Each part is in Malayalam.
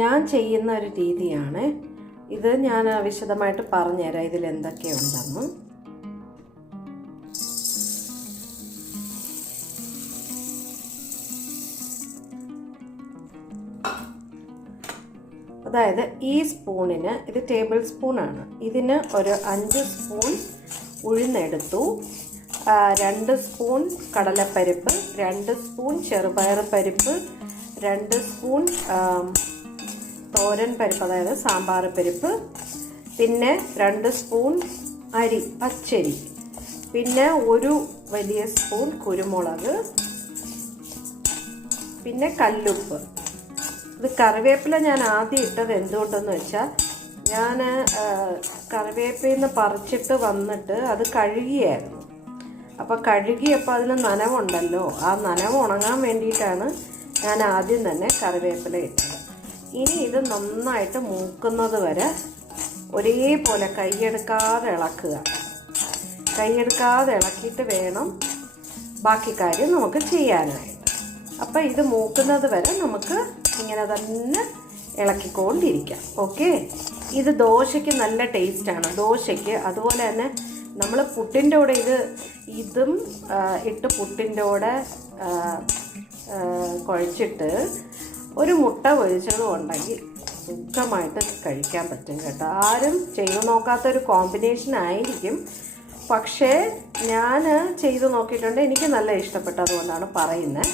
ഞാൻ ചെയ്യുന്ന ഒരു രീതിയാണ് ഇത്. ഞാൻ വിശദമായിട്ട് പറഞ്ഞുതരാം ഇതിൽ എന്തൊക്കെയുണ്ടെന്ന്. അതായത് ഈ സ്പൂണിന്, ഇത് ടേബിൾ സ്പൂണാണ്, ഇതിന് ഒരു 5 സ്പൂൺ ഉഴുന്നെടുത്തു, 2 സ്പൂൺ കടലപ്പരിപ്പ്, 2 സ്പൂൺ ചെറുപയർ പരിപ്പ്, 2 സ്പൂൺ തോരൻ പരിപ്പ് അതായത് സാമ്പാർ പരിപ്പ്, പിന്നെ 2 സ്പൂൺ അരി പച്ചരി, പിന്നെ ഒരു വലിയ സ്പൂൺ കുരുമുളക്, പിന്നെ കല്ലുപ്പ്. ഇത് കറിവേപ്പില ഞാൻ ആദ്യം ഇട്ടത് എന്തുകൊണ്ടെന്ന് വെച്ചാൽ ഞാൻ കറിവേപ്പിൽ നിന്ന് പറിച്ചിട്ട് വന്നിട്ട് അത് കഴുകിയായിരുന്നു. അപ്പോൾ കഴുകിയപ്പോൾ അതിന് നനവുണ്ടല്ലോ, ആ നനവ് ഉണങ്ങാൻ വേണ്ടിയിട്ടാണ് ഞാൻ ആദ്യം തന്നെ കറിവേപ്പില ഇട്ടത്. ഇനി ഇത് നന്നായിട്ട് മൂക്കുന്നത് വരെ ഒരേപോലെ കൈയെടുക്കാതെ ഇളക്കുക. കൈയെടുക്കാതെ ഇളക്കിയിട്ട് വേണം ബാക്കി കാര്യം നമുക്ക് ചെയ്യാനായിട്ട്. അപ്പോൾ ഇത് മൂക്കുന്നത് വരെ നമുക്ക് ഇങ്ങനെ തന്നെ ഇളക്കിക്കൊണ്ടിരിക്കാം. ഓക്കെ. ഇത് ദോശയ്ക്ക് നല്ല ടേസ്റ്റാണ്. ദോശയ്ക്ക് അതുപോലെ തന്നെ നമ്മൾ പുട്ടിൻ്റെ കൂടെ ഇതും ഇട്ട് പുട്ടിൻ്റെ കൂടെ കുഴച്ചിട്ട് ഒരു മുട്ട പൊരിച്ചതും ഉണ്ടെങ്കിൽ സുഖമായിട്ട് കഴിക്കാൻ പറ്റും കേട്ടോ. ആരും ചെയ്തു നോക്കാത്തൊരു കോമ്പിനേഷൻ ആയിരിക്കും, പക്ഷേ ഞാൻ ചെയ്തു നോക്കിയിട്ടുണ്ട്, എനിക്ക് നല്ല ഇഷ്ടപ്പെട്ടതുകൊണ്ടാണ് പറയുന്നത്.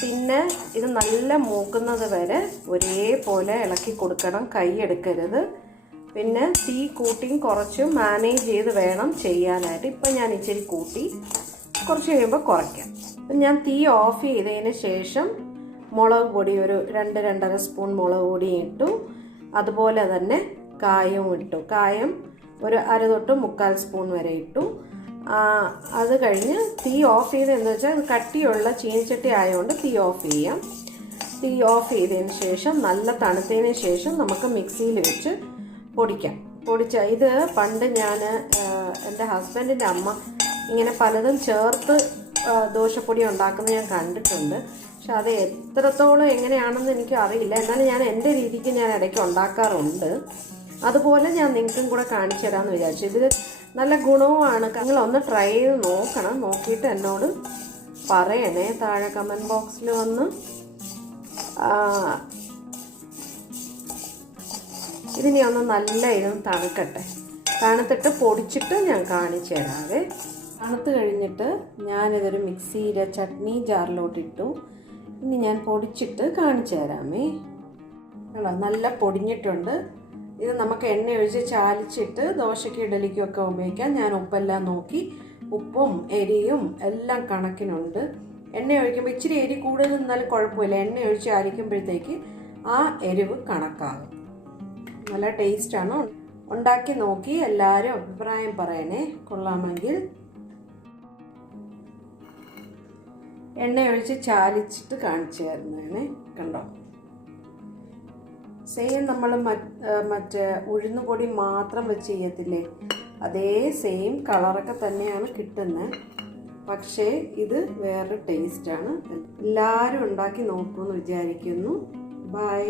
പിന്നെ ഇത് നല്ല മൂക്കുന്നത് വരെ ഒരേപോലെ ഇളക്കി കൊടുക്കണം, കൈ എടുക്കരുത്. പിന്നെ തീ കൂട്ടിയും കുറച്ചും മാനേജ് ചെയ്ത് വേണം ചെയ്യാനായിട്ട്. ഇപ്പം ഞാൻ ഇച്ചിരി കൂട്ടി, കുറച്ച് കഴിയുമ്പോൾ കുറയ്ക്കാം. അപ്പം ഞാൻ തീ ഓഫ് ചെയ്തതിന് ശേഷം മുളക് പൊടി ഒരു 2-2.5 സ്പൂൺ മുളക് പൊടി ഇട്ടു. അതുപോലെ തന്നെ കായവും ഇട്ടു. കായം ഒരു 1/2 തൊട്ട് 1/4 സ്പൂൺ വരെ ഇട്ടു. അത് കഴിഞ്ഞ് തീ ഓഫ് ചെയ്തതെന്ന് വെച്ചാൽ കട്ടിയുള്ള ചീനിച്ചട്ടി ആയതുകൊണ്ട് തീ ഓഫ് ചെയ്യാം. തീ ഓഫ് ചെയ്തതിന് ശേഷം നല്ല തണുത്തതിന് ശേഷം നമുക്ക് മിക്സിയിൽ വെച്ച് പൊടിക്കാം. ഇത് പണ്ട് ഞാൻ എൻ്റെ ഹസ്ബൻഡിൻ്റെ അമ്മ ഇങ്ങനെ പലതും ചേർത്ത് ദോശപ്പൊടി ഉണ്ടാക്കുന്നത് ഞാൻ കണ്ടിട്ടുണ്ട്. പക്ഷെ അത് എത്രത്തോളം എങ്ങനെയാണെന്ന് എനിക്ക് അറിയില്ല. എന്നാലും ഞാൻ എൻ്റെ രീതിക്ക് ഞാൻ ഇടയ്ക്ക് ഉണ്ടാക്കാറുണ്ട്. അതുപോലെ ഞാൻ നിങ്ങൾക്കും കൂടെ കാണിച്ചു തരാമെന്ന് വിചാരിച്ചു. ഇത് നല്ല ഗുണവുമാണ്. നിങ്ങളൊന്ന് ട്രൈ ചെയ്ത് നോക്കണം. നോക്കിയിട്ട് എന്നോട് പറയണേ താഴെ കമൻറ്റ് ബോക്സിൽ വന്ന്. ഇതിനെ ഒന്ന് നല്ല ഇതും തണുക്കട്ടെ. തണുത്തിട്ട് പൊടിച്ചിട്ട് ഞാൻ കാണിച്ചു തരാവേ. തണുത്ത് കഴിഞ്ഞിട്ട് ഞാനിതൊരു മിക്സിയിലെ ചട്നി ജാറിലോട്ടിട്ടു. ഇനി ഞാൻ പൊടിച്ചിട്ട് കാണിച്ചു തരാമേ. നല്ല പൊടിഞ്ഞിട്ടുണ്ട്. ഇത് നമുക്ക് എണ്ണ ഒഴിച്ച് ചാലിച്ചിട്ട് ദോശയ്ക്ക് ഇഡലിക്കും ഒക്കെ ഉപയോഗിക്കാം. ഞാൻ ഉപ്പെല്ലാം നോക്കി, ഉപ്പും എരിയും എല്ലാം കണക്കിനുണ്ട്. എണ്ണ ഒഴിക്കുമ്പോൾ ഇച്ചിരി എരി കൂടുതൽ നിന്നാലും കുഴപ്പമില്ല. എണ്ണ ഒഴിച്ച് അരിക്കുമ്പോഴത്തേക്ക് ആ എരിവ് കണക്കാകും. നല്ല ടേസ്റ്റാണ്. ഉണ്ടാക്കി നോക്കി എല്ലാവരും അഭിപ്രായം പറയണേ. കൊള്ളാമെങ്കിൽ എണ്ണ ഒഴിച്ച് ചാലിച്ചിട്ട് കാണിച്ചു തരുന്നതാണ്. കണ്ടോ, സെയിം നമ്മൾ മറ്റേ ഉഴുന്നുപൊടി മാത്രം വെച്ച് ചെയ്യത്തില്ലേ, അതേ സെയിം കളറൊക്കെ തന്നെയാണ് കിട്ടുന്നത്. പക്ഷേ ഇത് വേറൊരു ടേസ്റ്റാണ്. എല്ലാവരും ഉണ്ടാക്കി നോക്കുമെന്ന് വിചാരിക്കുന്നു. ബൈ.